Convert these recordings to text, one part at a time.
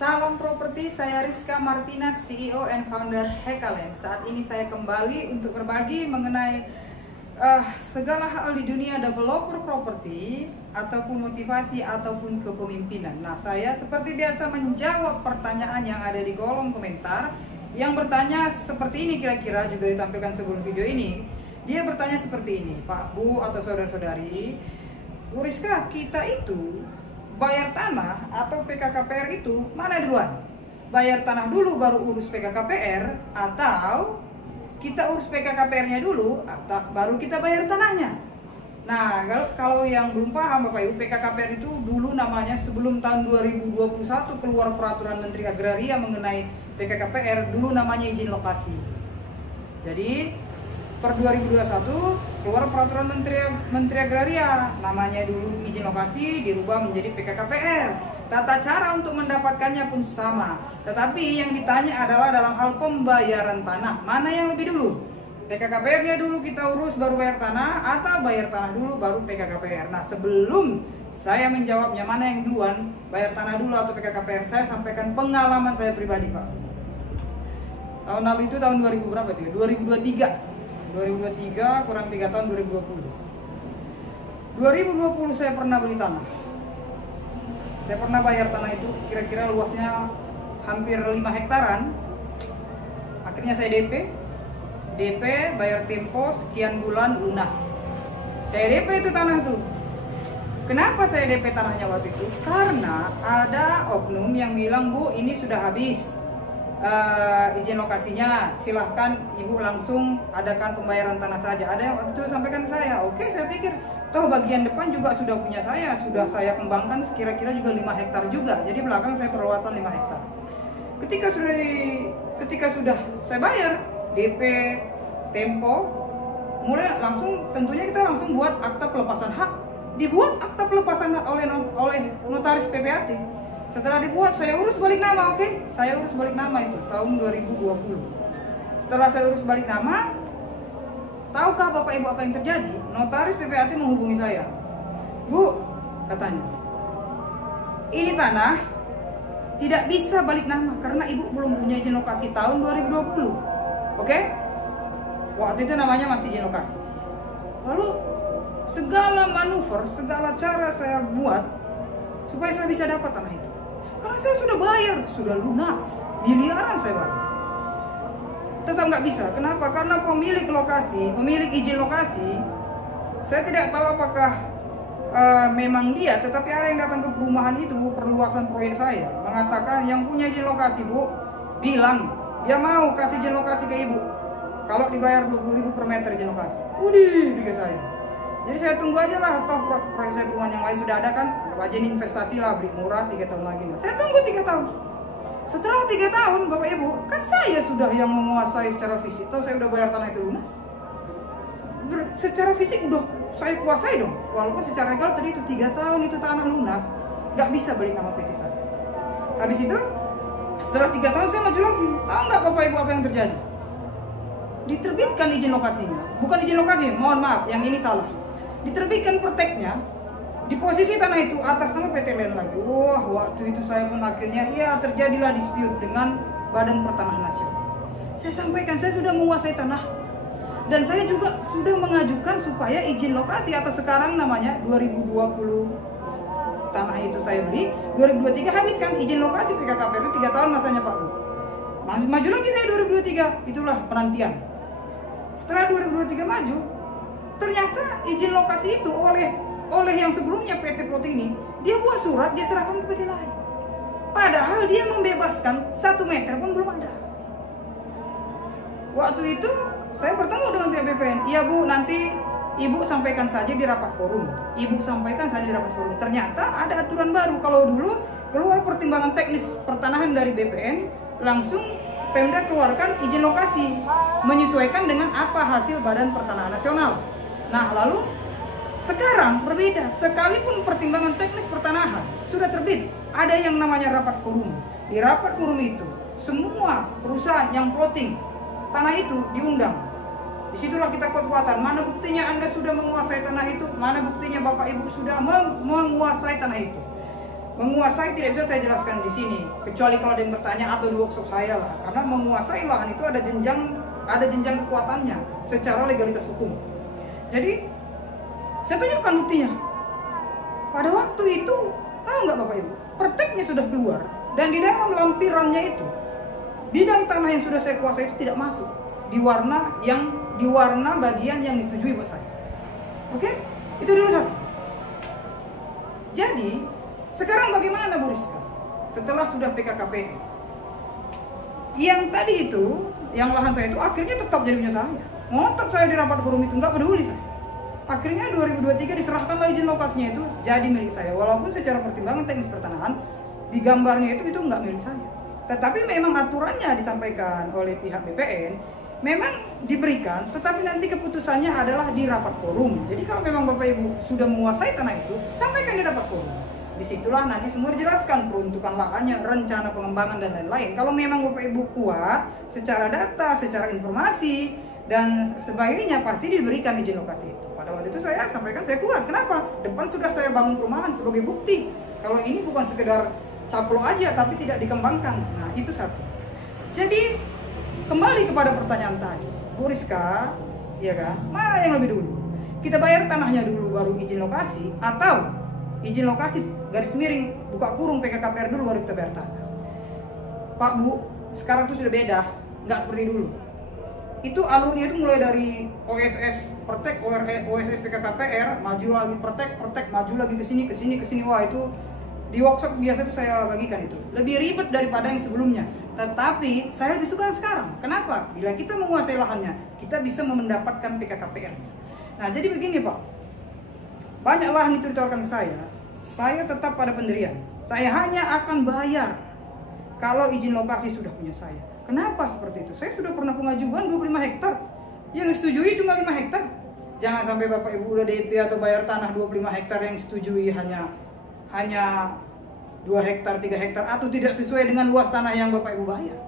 Salam properti, saya Rizka Martina, CEO and founder Hekalen. Saat ini saya kembali untuk berbagi mengenai segala hal di dunia developer properti ataupun motivasi ataupun kepemimpinan. Nah, saya seperti biasa menjawab pertanyaan yang ada di kolom komentar. Yang bertanya seperti ini kira-kira juga ditampilkan sebelum video ini. Dia bertanya seperti ini, Pak, Bu, atau saudara-saudari, Bu Rizka, kita itu bayar tanah atau PKKPR itu mana duluan? Bayar tanah dulu baru urus PKKPR, atau kita urus PKKPR-nya dulu atau baru kita bayar tanahnya? Nah, kalau yang belum paham Bapak Ibu, PKKPR itu dulu namanya sebelum tahun 2021 keluar peraturan Menteri Agraria mengenai PKKPR, dulu namanya izin lokasi. Jadi per 2021 keluar peraturan Menteri Agraria, namanya dulu izin lokasi dirubah menjadi PKKPR. Tata cara untuk mendapatkannya pun sama, tetapi yang ditanya adalah dalam hal pembayaran tanah, mana yang lebih dulu? PKKPR-nya dulu kita urus baru bayar tanah, atau bayar tanah dulu baru PKKPR? Nah, sebelum saya menjawabnya mana yang duluan, bayar tanah dulu atau PKKPR, saya sampaikan pengalaman saya pribadi, Pak. Tahun lalu itu tahun 2000 berapa itu ya? 2023 kurang 3 tahun, 2020 saya pernah beli tanah. Saya pernah bayar tanah itu kira-kira luasnya hampir 5 hektaran. Akhirnya saya DP bayar tempo sekian bulan lunas. Saya DP itu tanah itu. Kenapa saya DP tanahnya waktu itu? Karena ada oknum yang bilang, Bu, ini sudah habis izin lokasinya, silahkan ibu langsung adakan pembayaran tanah saja. Ada yang waktu itu sampaikan ke saya. Oke, saya pikir toh bagian depan juga sudah punya saya, sudah saya kembangkan sekira-kira juga 5 hektar juga. Jadi belakang saya perluasan 5 hektar. Ketika sudah saya bayar DP tempo, mulai langsung tentunya kita langsung buat akta pelepasan hak. Dibuat akta pelepasan hak oleh notaris PPAT. Setelah dibuat, saya urus balik nama, oke? Saya urus balik nama itu tahun 2020. Setelah saya urus balik nama, tahukah Bapak Ibu apa yang terjadi? Notaris PPAT menghubungi saya. Bu, katanya, ini tanah tidak bisa balik nama karena Ibu belum punya izin lokasi tahun 2020. Oke? Waktu itu namanya masih izin lokasi. Lalu segala manuver, segala cara saya buat supaya saya bisa dapat tanah itu. Karena saya sudah bayar, sudah lunas, miliaran saya bayar. Tetap nggak bisa. Kenapa? Karena pemilik lokasi, pemilik izin lokasi, saya tidak tahu apakah memang dia, tetapi ada yang datang ke perumahan itu, perluasan proyek saya, mengatakan yang punya izin lokasi, Bu, bilang dia mau kasih izin lokasi ke Ibu kalau dibayar 20.000 per meter izin lokasi. Udih, pikir saya. Jadi saya tunggu aja lah, toh proyek saya perumahan yang lain sudah ada kan, anggap aja ini investasi lah, beli murah 3 tahun lagi. Nah, saya tunggu 3 tahun. Setelah 3 tahun, Bapak Ibu, kan saya sudah yang menguasai secara fisik, toh saya udah bayar tanah itu lunas. Secara fisik udah saya kuasai dong, walaupun secara legal tadi itu 3 tahun itu tanah lunas, nggak bisa balik nama PT saya. Habis itu, setelah 3 tahun saya maju lagi. Tahu nggak Bapak Ibu apa yang terjadi? Diterbitkan izin lokasinya, bukan izin lokasi, mohon maaf, yang ini salah. Diterbitkan perteknya, di posisi tanah itu atas nama PT Len lagi. Wah, waktu itu saya pun akhirnya ya terjadilah dispute dengan Badan Pertanahan Nasional. Saya sampaikan saya sudah menguasai tanah dan saya juga sudah mengajukan supaya izin lokasi atau sekarang namanya 2020 tanah itu saya beli, 2023 habiskan izin lokasi PKKPR itu 3 tahun masanya Pak Bu. Maju lagi saya 2023, itulah penantian. Setelah 2023 maju, ternyata izin lokasi itu oleh yang sebelumnya PT Plot ini, dia buat surat, dia serahkan ke PT lain. Padahal dia membebaskan 1 meter pun belum ada. Waktu itu saya bertemu dengan pihak BPN. Iya Bu, nanti Ibu sampaikan saja di rapat forum. Ibu sampaikan saja di rapat forum. Ternyata ada aturan baru. Kalau dulu keluar pertimbangan teknis pertanahan dari BPN, langsung Pemda keluarkan izin lokasi menyesuaikan dengan apa hasil Badan Pertanahan Nasional. Nah, lalu sekarang berbeda. Sekalipun pertimbangan teknis pertanahan sudah terbit, ada yang namanya rapat forum. Di rapat forum itu, semua perusahaan yang plotting tanah itu diundang. Disitulah kita kekuatan. Mana buktinya Anda sudah menguasai tanah itu? Mana buktinya Bapak Ibu sudah menguasai tanah itu? Menguasai tidak bisa saya jelaskan di sini, kecuali kalau ada yang bertanya atau di workshop saya lah. Karena menguasai lahan itu ada jenjang kekuatannya secara legalitas hukum. Jadi saya tunjukkan buktinya. Pada waktu itu, tahu nggak Bapak Ibu, perteknya sudah keluar dan di dalam lampirannya itu bidang tanah yang sudah saya kuasai itu tidak masuk di warna bagian yang disetujui buat saya. Oke? Itu dulu satu. Jadi sekarang bagaimana Bu Rizka? Setelah sudah PKKPR, yang tadi itu, yang lahan saya itu akhirnya tetap jadi punya saya. Ngotot saya di rapat forum itu, nggak peduli saya. Akhirnya 2023 diserahkanlah izin lokasinya itu jadi milik saya. Walaupun secara pertimbangan teknis pertanahan di gambarnya itu nggak milik saya. Tetapi memang aturannya disampaikan oleh pihak BPN, memang diberikan, tetapi nanti keputusannya adalah di rapat forum. Jadi kalau memang Bapak Ibu sudah menguasai tanah itu, sampaikan di rapat forum. Disitulah nanti semua dijelaskan peruntukan lahannya, rencana pengembangan dan lain-lain. Kalau memang Bapak Ibu kuat secara data, secara informasi dan sebagainya, pasti diberikan izin lokasi itu. Pada waktu itu saya sampaikan saya kuat. Kenapa? Depan sudah saya bangun perumahan sebagai bukti. Kalau ini bukan sekedar caplok aja tapi tidak dikembangkan. Nah itu satu. Jadi kembali kepada pertanyaan tadi, Bu Rizka, ya kan? Mana yang lebih dulu? Kita bayar tanahnya dulu baru izin lokasi, atau izin lokasi garis miring buka kurung PKKPR dulu baru kita bayar tanah? Pak Bu, sekarang tuh sudah beda, nggak seperti dulu. Itu alurnya itu mulai dari OSS pertek, OSS PKKPR, maju lagi pertek, maju lagi ke sini. Wah itu di workshop biasa itu saya bagikan itu. Lebih ribet daripada yang sebelumnya. Tetapi saya lebih suka yang sekarang. Kenapa? Bila kita menguasai lahannya, kita bisa mendapatkan PKKPR. Nah jadi begini Pak, banyak lahan itu ditawarkan ke saya tetap pada pendirian. Saya hanya akan bayar kalau izin lokasi sudah punya saya. Kenapa seperti itu? Saya sudah pernah pengajuan 25 hektar. Yang disetujui cuma 5 hektar. Jangan sampai Bapak Ibu udah DP atau bayar tanah 25 hektar yang disetujui hanya 2 hektar, 3 hektar atau tidak sesuai dengan luas tanah yang Bapak Ibu bayar.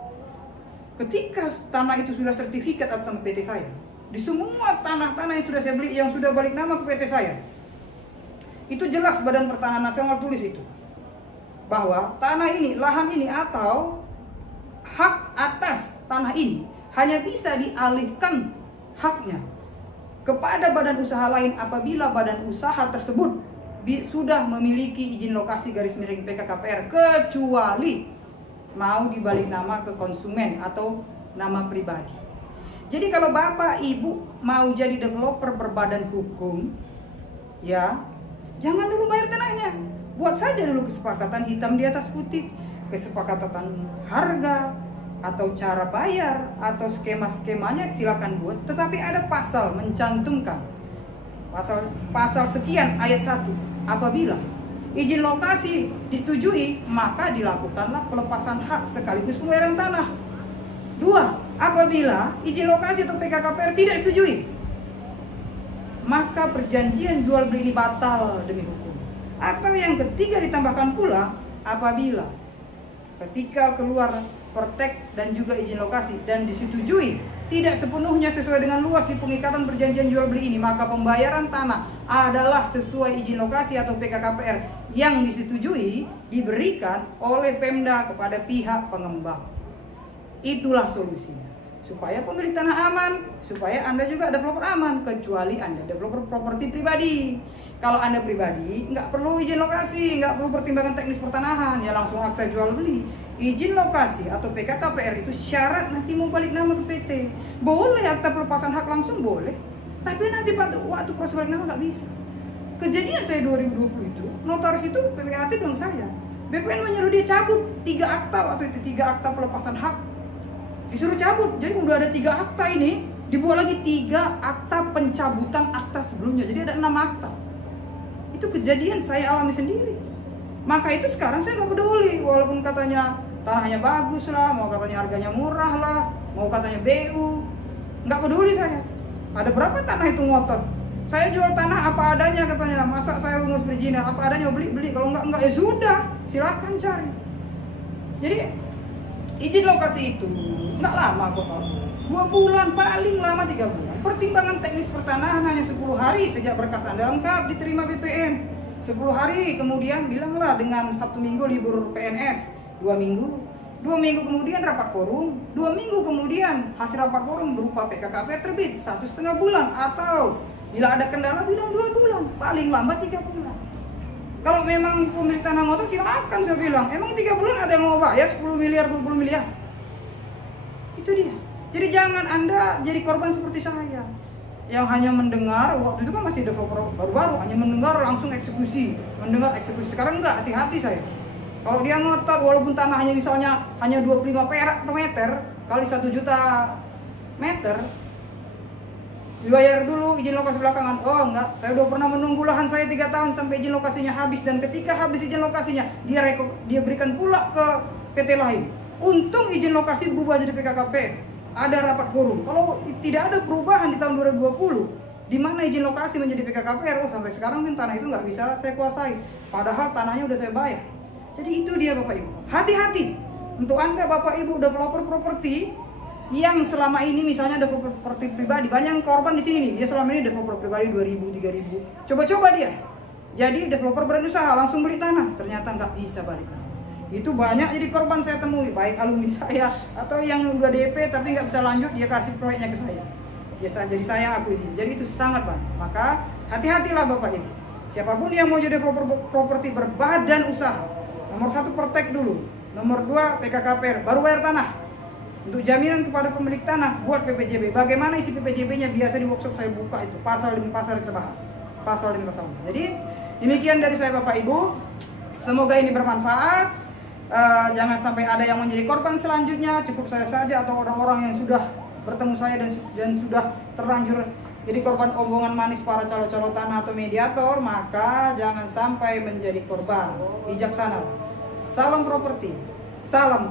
Ketika tanah itu sudah sertifikat atas nama PT saya, di semua tanah-tanah yang sudah saya beli, yang sudah balik nama ke PT saya, itu jelas Badan Pertanahan Nasional tulis itu bahwa tanah ini, lahan ini atau hak atas tanah ini hanya bisa dialihkan haknya kepada badan usaha lain apabila badan usaha tersebut sudah memiliki izin lokasi garis miring PKKPR, kecuali mau dibalik nama ke konsumen atau nama pribadi. Jadi kalau Bapak Ibu mau jadi developer berbadan hukum, ya jangan dulu bayar tanahnya. Buat saja dulu kesepakatan hitam di atas putih, kesepakatan harga atau cara bayar atau skema-skemanya silakan buat, tetapi ada pasal mencantumkan pasal sekian ayat 1. Apabila izin lokasi disetujui, maka dilakukanlah pelepasan hak sekaligus pembayaran tanah. 2. Apabila izin lokasi atau PKKPR tidak disetujui, maka perjanjian jual beli ini batal demi hukum. Atau yang ketiga ditambahkan pula, apabila ketika keluar pertek dan juga izin lokasi dan disetujui tidak sepenuhnya sesuai dengan luas di pengikatan perjanjian jual beli ini, maka pembayaran tanah adalah sesuai izin lokasi atau PKKPR yang disetujui diberikan oleh Pemda kepada pihak pengembang. Itulah solusinya, supaya pemilik tanah aman, supaya Anda juga developer aman, kecuali Anda developer properti pribadi. Kalau Anda pribadi, nggak perlu izin lokasi, nggak perlu pertimbangan teknis pertanahan, ya langsung akta jual beli. Izin lokasi atau PKKPR itu syarat nanti mau balik nama ke PT. Boleh akta pelepasan hak langsung boleh, tapi nanti waktu proses balik nama nggak bisa. Kejadian saya 2020 itu, notaris itu PPAT bilang saya, BPN menyuruh dia cabut 3 akta waktu itu, 3 akta pelepasan hak. Disuruh cabut, jadi udah ada 3 akta ini, dibuat lagi 3 akta pencabutan akta sebelumnya, jadi ada 6 akta. Itu kejadian saya alami sendiri. Maka itu sekarang saya nggak peduli, walaupun katanya tanahnya bagus lah, mau katanya harganya murah lah, mau katanya BU, nggak peduli saya. Ada berapa tanah itu ngotot? Saya jual tanah apa adanya katanya, masa saya ngurus perizinan apa adanya, beli, kalau nggak ya sudah, silahkan cari. Jadi izin lokasi itu nggak lama kok, 2 bulan, paling lama 3 bulan. Pertimbangan teknis pertanahan hanya 10 hari sejak berkas Anda lengkap diterima BPN. 10 hari kemudian bilanglah dengan Sabtu Minggu libur PNS 2 minggu. 2 minggu kemudian rapat forum, 2 minggu kemudian hasil rapat forum berupa PKKPR terbit 1,5 bulan, atau bila ada kendala bilang 2 bulan, paling lambat 3 bulan. Kalau memang pemilik tanah ngotot silakan, saya bilang. Emang 3 bulan ada yang mau bayar 10 miliar, 20 miliar? Itu dia. Jadi jangan Anda jadi korban seperti saya, yang hanya mendengar, waktu itu kan masih developer baru-baru, hanya mendengar langsung eksekusi, mendengar eksekusi. Sekarang enggak, hati-hati saya. Kalau dia ngotot, walaupun tanahnya misalnya hanya 25 perak per meter kali 1 juta meter, dibayar dulu izin lokasi belakangan. Oh enggak, saya udah pernah menunggu lahan saya 3 tahun sampai izin lokasinya habis, dan ketika habis izin lokasinya dia berikan pula ke PT lain. Untung izin lokasi berubah jadi PKKP. Ada rapat forum. Kalau tidak ada perubahan di tahun 2020, di mana izin lokasi menjadi PKKPR, sampai sekarang kan tanah itu nggak bisa saya kuasai. Padahal tanahnya udah saya bayar. Jadi itu dia Bapak Ibu. Hati-hati untuk Anda Bapak Ibu developer properti yang selama ini misalnya developer properti pribadi, banyak korban di sini nih. Dia selama ini developer pribadi 2.000, 3.000. Coba-coba dia. Jadi developer berusaha langsung beli tanah, ternyata nggak bisa balik. Itu banyak jadi korban saya temui, baik alumni saya atau yang udah DP tapi nggak bisa lanjut, dia kasih proyeknya ke saya. Biasa jadi saya akuisisi. Jadi itu sangat banyak. Maka hati-hatilah Bapak Ibu. Siapapun yang mau jadi developer properti berbadan usaha, nomor 1 protek dulu, nomor 2 PKKPR, baru bayar tanah. Untuk jaminan kepada pemilik tanah, buat PPJB. Bagaimana isi PPJB-nya? Biasa di workshop saya buka itu, pasal demi pasal kita bahas. Pasal demi pasal. Jadi demikian dari saya Bapak Ibu. Semoga ini bermanfaat. Jangan sampai ada yang menjadi korban selanjutnya. Cukup saya saja atau orang-orang yang sudah bertemu saya dan sudah terlanjur jadi korban omongan manis para calo-calo tanah atau mediator, maka jangan sampai menjadi korban. Bijaksana. Salam properti, salam